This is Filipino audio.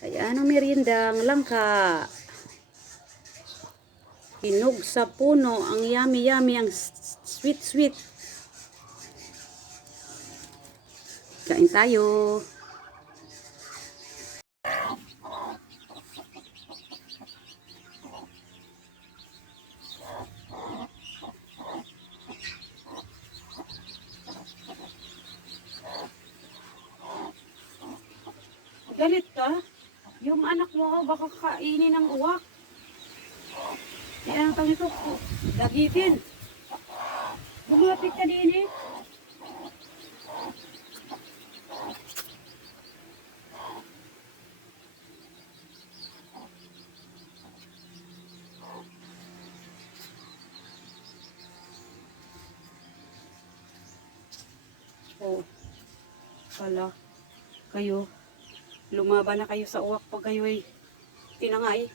Ayan ang meriendang langka. Hinog sa puno. Ang yummy-yummy. Ang sweet-sweet. Kain tayo. Galit ka? Yung anak mo, baka kainin ng uwak. Yan ang tawag ito. Dagitin. Bumapit ka din eh. Oh, pala. Kayo, lumaban na kayo sa uwak pag kayo ay tinangay.